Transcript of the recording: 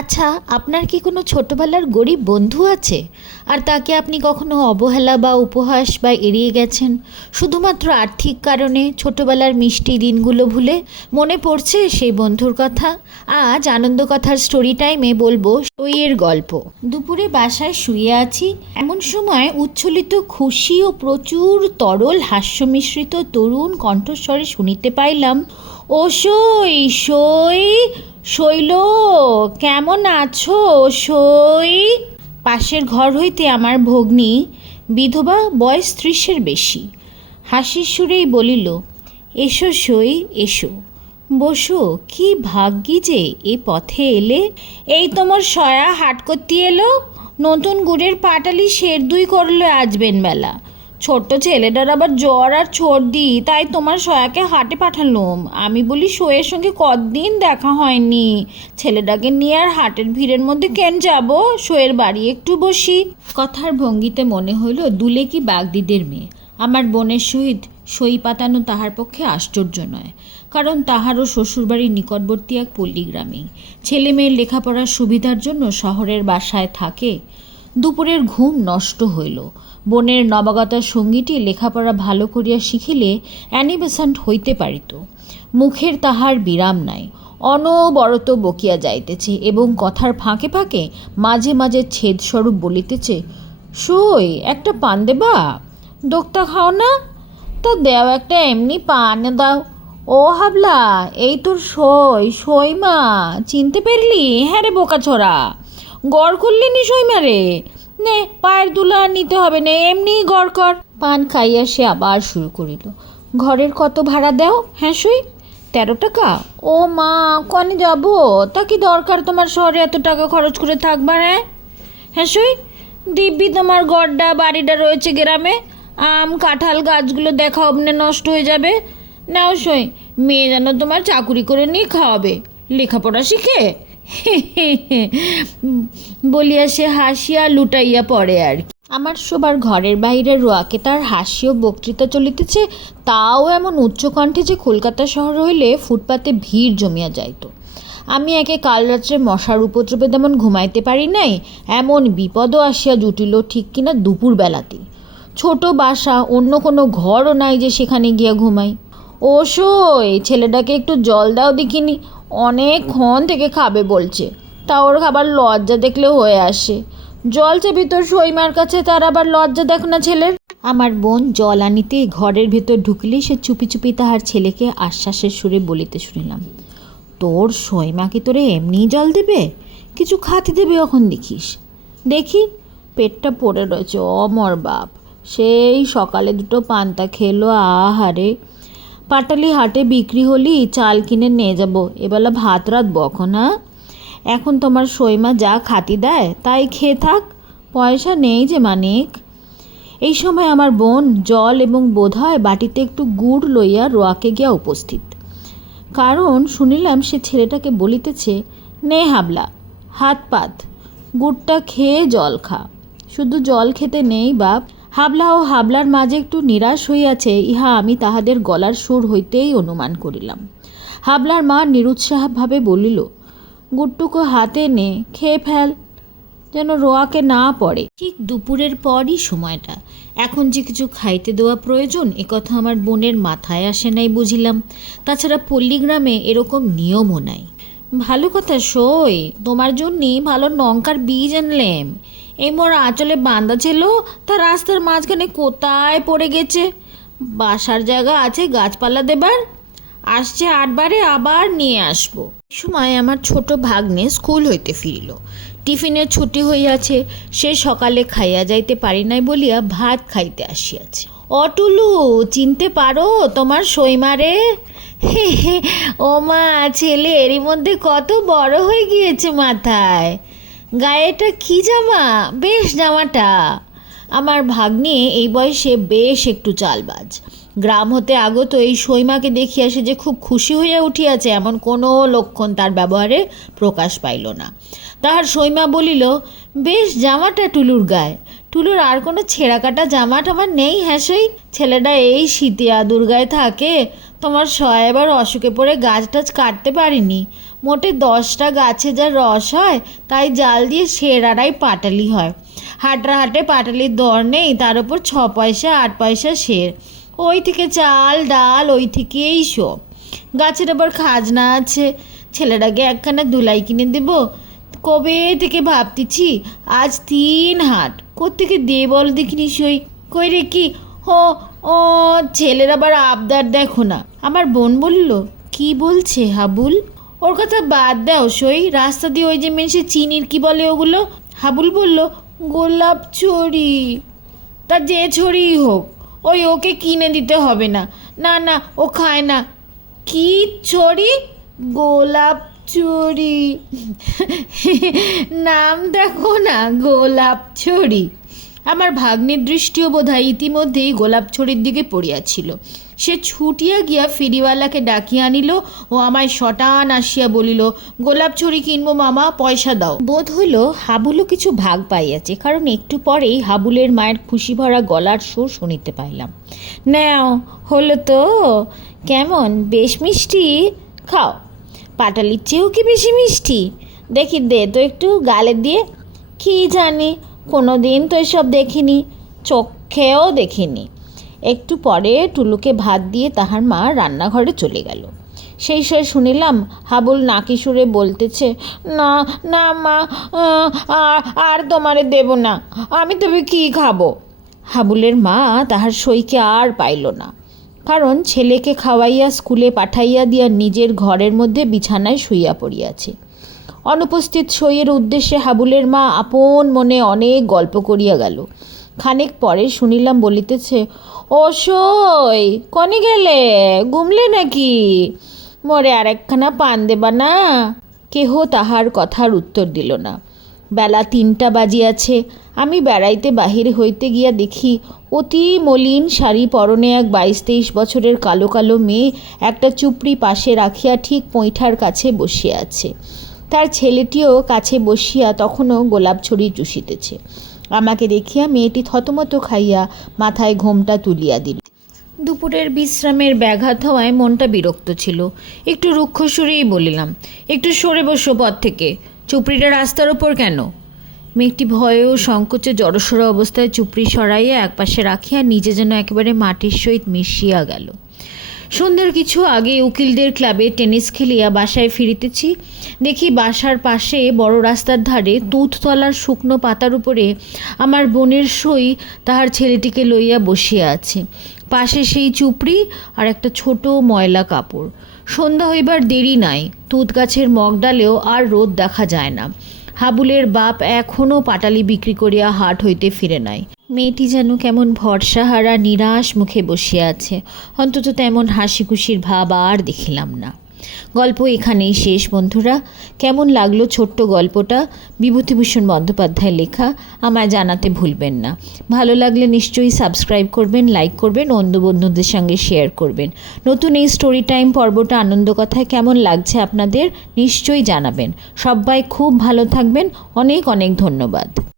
আচ্ছা, আপনার কি কোনো ছোটবেলার গরিব বন্ধু আছে আর তাকে আপনি কখনো অবহেলা বা উপহাস বা এড়িয়ে গেছেন শুধুমাত্র আর্থিক কারণে? ছোটবেলার মিষ্টি দিনগুলো ভুলে মনে পড়ছে সেই বন্ধুর কথা? আজ আনন্দ কথার স্টোরি টাইমে বলবো সইয়ের গল্প। দুপুরে বাসায় শুয়ে আছি, এমন সময় উচ্ছ্বলিত খুশি ও প্রচুর তরল হাস্যমিশ্রিত তরুণ কণ্ঠস্বরে শুনিতে পাইলাম, ও সই সই, শৈল, কেমন আছো সই? পাশের ঘর হইতে আমার ভগ্নী, বিধবা, বয়স 30-এর বেশি, হাসির সুরেই বলিল, এসো সই এসো, বসো, কি ভাগ্যি যে এ পথে এলে। এই তোমার সয়া হাট করতে এলো, নতুন গুড়ের পাটালি সের দুই করলো আজ বেলা। ছোট্ট ছেলেটার আবার জ্বর আর সর্দি, তাই তোমার সয়াকে হাটে পাঠালুম। আমি বলি, সইয়ের সঙ্গে কতদিন দেখা হয়নি, ছেলেটাকে নিয়ে আর হাটের ভিড়ের মধ্যে কেন যাব, সইয়ের বাড়ি একটু বসি। কথার ভঙ্গিতে মনে হইল দুলে কি বাগদিদের মেয়ে। আমার বোনের সহিত সই পাতানো তাহার পক্ষে আশ্চর্য নয়, কারণ তাহারও শ্বশুরবাড়ির নিকটবর্তী এক পল্লীগ্রামেই। ছেলে মেয়ের লেখাপড়ার সুবিধার জন্য শহরের বাসায় থাকে। দুপুরের ঘুম নষ্ট হইল। বোনের নবাগতা সঙ্গীটি লেখাপড়া ভালো করিয়া শিখিলে অ্যানিবেসেন্ট হইতে পারিত। মুখের তাহার বিরাম নাই, অনবরত বকিয়া যাইতেছে এবং কথার ফাঁকে ফাঁকে মাঝে মাঝে ছেদস্বরূপ বলিতেছে, সই একটা পান দেবা? দোক্তা খাও না? তা দেও একটা, এমনি পান দাও। ও হাবলা, এই তোর সই, সই মা, চিনতে পারলি? হ্যাঁ রে বোকা ছোড়া, গড় করলি নি সই মারে? নে, পায়ের দুলা আর নিতে হবে না, এমনি গড় কর। পান খাইয়া সে আবার শুরু করিল, ঘরের কত ভাড়া দেও? হ্যাঁ সই, 13 টাকা। ও মা, কনে যাব? তা কি দরকার তোমার শহরে এত টাকা খরচ করে থাকবার? হ্যাঁ সই, দিব্যি তোমার গড়টা বাড়িটা রয়েছে গ্রামে, আম কাঁঠাল গাছগুলো দেখা অমনে নষ্ট হয়ে যাবে। নাও সই, মেয়ে যেন তোমার চাকুরি করে নিয়ে খাওয়াবে, লেখাপড়া শিখে। বলিয়া সে হাসিয়া লুটাইয়া পড়ে আর কি। আমার শোবার ঘরের বাইরে রোয়াকে তার হাসি ও বক্তৃতা চলিতেছে, তাও এমন উচ্চকণ্ঠে যে কলকাতা শহর হইলে ফুটপাতে ভিড় জমিয়া যাইত। আমি একে কাল রাত্রে মশার উপদ্রবে তেমন ঘুমাইতে পারি নাই, এমন বিপদও আসিয়া জুটিল ঠিক কিনা দুপুর বেলাতেই। ছোট বাসা, অন্য কোনো ঘরও নাই যে সেখানে গিয়া ঘুমাই। ও সই, ছেলেটাকে একটু জল দাও দেখিনি, অনেকক্ষণ থেকে খাবে বলছে, তা ওর খাবার লজ্জা দেখলে হয়ে আসে। জল চাবি তোর সইমার কাছে, তার আবার লজ্জা দেখ না ছেলের। আমার বোন জল আনিতে ঘরের ভেতর ঢুকলে সে চুপি চুপি তাহার ছেলেকে আশ্বাসের সুরে বলিতে শুনিলাম, তোর সইমা কি তোরে এমনি জল দেবে? কিছু খাতি দেবে এখন দেখিস। দেখি, পেটটা পড়ে রয়েছে অমর বাপ, সেই সকালে দুটো পান্তা খেলো, আহারে। পাটালি হাটে বিক্রি হলি চাল কিনে নিয়ে যাব, এবেলা ভাত রাত বকো না। এখন তোমার সইমা যা খাতি দেয় তাই খেয়ে থাক, পয়সা নেই যে মানিক। এই সময় আমার বোন জল এবং বোধহয় বাটিতে একটু গুড় লইয়া রোয়াকে গিয়া উপস্থিত। কারণ শুনিলাম সে ছেলেটাকে বলিতেছে, নে হাবলা, হাত পাত, গুড়টা খেয়ে জল খা। শুধু জল খেতে নেই বাপ। হাবলা ও হাবলার মাঝে একটু নিরাশ হইয়াছে, ইহা আমি তাহাদের গলার সুর হইতেই অনুমান করিলাম। হাবলার মা নিরুৎসাহভাবে বলিল, গুড়টুকু হাতে নে, খেয়ে ফেল, যেন রোয়াকে না পড়ে। ঠিক দুপুরের পরই সময়টা, এখন যে কিছু খাইতে দেওয়া প্রয়োজন একথা আমার বোনের মাথায় আসে নাই বুঝিলাম। তাছাড়া পল্লীগ্রামে এরকম নিয়মও নাই। ভালো কথা সই, তোমার জন্যই ভালো লঙ্কার বীজ আনলেম। এই মোর আঁচলে বাঁধা ছিল, তা রাস্তার মাঝখানে কোথায় পড়ে গেছে। বাসার জায়গা আছে গাছপালা দেবার, আসছে 8বারে আবার নিয়ে আসবো। সময় আমার ছোট ভাগ্নে স্কুল হইতে ফিরিল। টিফিনের ছুটি হইয়াছে, সে সকালে খাইয়া যাইতে পারি নাই বলিয়া ভাত খাইতে আসিয়াছে। অটুলু, চিনতে পারো তোমার সইমারে? হে হে, ও মা, ছেলে এরই মধ্যে কত বড় হয়ে গিয়েছে মাথায়। গায়েটা কি জামা, বেশ জামাটা। আমার ভাগ্নে এই বয়সে বেশ একটু চালবাজ। গ্রাম হতে আগত এই সইমাকে দেখিয়া সে যে খুব খুশি হইয়া উঠিয়াছে এমন কোনো লক্ষণ তার ব্যবহারে প্রকাশ পাইল না। তাহার সইমা বলিল, বেশ জামাটা টুলুর গায়ে। টুলুর আর কোনো ছেঁড়া কাটা জামা টামা নেই? হ্যাঁ সই, ছেলেটা এই শীতে আদুর গায়ে থাকে, তোমার এবার অসুখে পড়ে গাছ টাছ কাটতে পারিনি, মোটে 10টা গাছে যা রস হয় তাই জাল দিয়ে সের আড়াই পাটালি হয়। হাটে পাটালির দর নেই, তার উপর 6 পয়সা 8 পয়সা সের। ওই থেকে চাল ডাল, ওই থেকেই সব। গাছের আবার খাজনা আছে। ছেলেটাকে একখানা দুলাই কিনে দেব, কবে থেকে ভাবতেছি। আজ 3 হাট, কোত্থেকে দে বল দেখিনি সই কই রে কি। ও ও ছেলের আবার আবদার দেখো না। আমার বোন বলল, কি বলছে হাবুল? ওর কথা বাদ দাও সই। রাস্তা দিয়ে ওই যে মেশে চিনির কি বলে ওগুলো। হাবুল বলল, গোলাপ ছড়ি। তা যে ছড়িই হোক, ওকে কিনে দিতে হবে না। না না, ও খায় না। কি ছড়ি? গোলাপ ছড়ি। নাম দেখো না, গোলাপ ছড়ি। আমার ভাগ্নের দৃষ্টিও বোধহয় ইতিমধ্যেই গোলাপ ছড়ির দিকে পড়িয়াছিল। সে ছুটিয়া গিয়া ফেরিওয়ালাকে ডাকিয়া আনিল ও আমায় শটান আসিয়া বলিল, গোলাপ ছড়ি কিনবো মামা, পয়সা দাও। বোধ হইল হাবুলও কিছু ভাগ পাইয়াছে, কারণ একটু পরেই হাবুলের মায়ের খুশি ভরা গলার সুর শুনিতে পাইলাম। নাও, হলো তো? কেমন, বেশ মিষ্টি? খাও। পাটালির চেয়েও কি বেশি মিষ্টি? দেখি দে তো একটু গালে দিয়ে। কি জানি, কোনো দিন তো এসব দেখিনি, চোখেও দেখিনি। একটু পরে টুলুকে ভাত দিয়ে তাহার মা রান্নাঘরে চলে গেল। সেই শুনিলাম হাবুল নাকি সুরে বলতেছে, না না মা, আর তোমারে দেব না, আমি তবে কি খাবো। হাবুলের মা তাহার সইকে আর পাইল না, কারণ ছেলেকে খাওয়াইয়া স্কুলে পাঠাইয়া দিয়া নিজের ঘরের মধ্যে বিছানায় শুইয়া পড়িয়াছে। অনুপস্থিত সইয়ের উদ্দেশ্যে হাবুলের মা আপন মনে অনেক গল্প করিয়া গেল। খানিক পরে শুনিলাম বলিতেছে, ও সই, কনে গেলে? ঘুমলে নাকি? মোরে আরেকখানা পান দেবা না? কেহ তাহার কথার উত্তর দিল না। বেলা 3টা বাজিয়াছে। আমি বেড়াইতে বাহির হইতে গিয়া দেখি অতি মলিন শাড়ি পরনে এক 22-23 বছরের কালো কালো মেয়ে একটা চুপড়ি পাশে রাখিয়া ঠিক পৈঠার কাছে বসিয়া আছে। তার ছেলেটিও কাছে বসিয়া তখনও গোলাপ ছড়ি চুষিতেছে। আমাকে দেখিয়া মেয়েটি থতমত খাইয়া মাথায় ঘোমটা তুলিয়া দিল। দুপুরের বিশ্রামের ব্যাঘাত হওয়ায় মনটা বিরক্ত ছিল। একটু রুক্ষ সুরেই বলিলাম, একটু সরে বসো পথ থেকে, চুপড়িটা রাস্তার ওপর কেন? মেয়েটি ভয়ে ও সংকোচে জড়সড় অবস্থায় চুপড়ি সরাইয়া একপাশে রাখিয়া নিজে যেন একেবারে মাটির সহিত মিশিয়া গেল। সন্ধ্যার কিছু আগে উকিলদের ক্লাবে টেনিস খেলিয়া বাসায় ফিরিতেছি। দেখি বাসার পাশে বড় রাস্তার ধারে তুঁততলার শুকনো পাতার উপরে আমার বোনের সই তাহার ছেলেটিকে লইয়া বসিয়া আছে। পাশে সেই চুপড়ি আর একটা ছোট ময়লা কাপড়। সন্ধ্যা হইবার দেরি নাই। তুঁত গাছের মগডালেও আর রোদ দেখা যায় না। হাবুলের বাপ এখনও পাটালি বিক্রি করিয়া হাট হইতে ফিরে নাই। মেয়েটি যেন কেমন ভরসাহারা নিরাশ মুখে বসিয়া আছে। অন্তত তেমন হাসি খুশির ভাব আর দেখিলাম না। গল্প এখানেই শেষ বন্ধুরা। কেমন লাগলো ছোট্ট গল্পটা? বিভূতিভূষণ বন্দ্যোপাধ্যায় লেখা। আমায় জানাতে ভুলবেন না। ভালো লাগলে নিশ্চয়ই সাবস্ক্রাইব করবেন, লাইক করবেন, বন্ধুদের সঙ্গে শেয়ার করবেন। নতুন এই স্টোরি টাইম পর্বটা আনন্দকথায় কেমন লাগছে আপনাদের নিশ্চয়ই জানাবেন। সবাই খুব ভালো থাকবেন। অনেক অনেক ধন্যবাদ।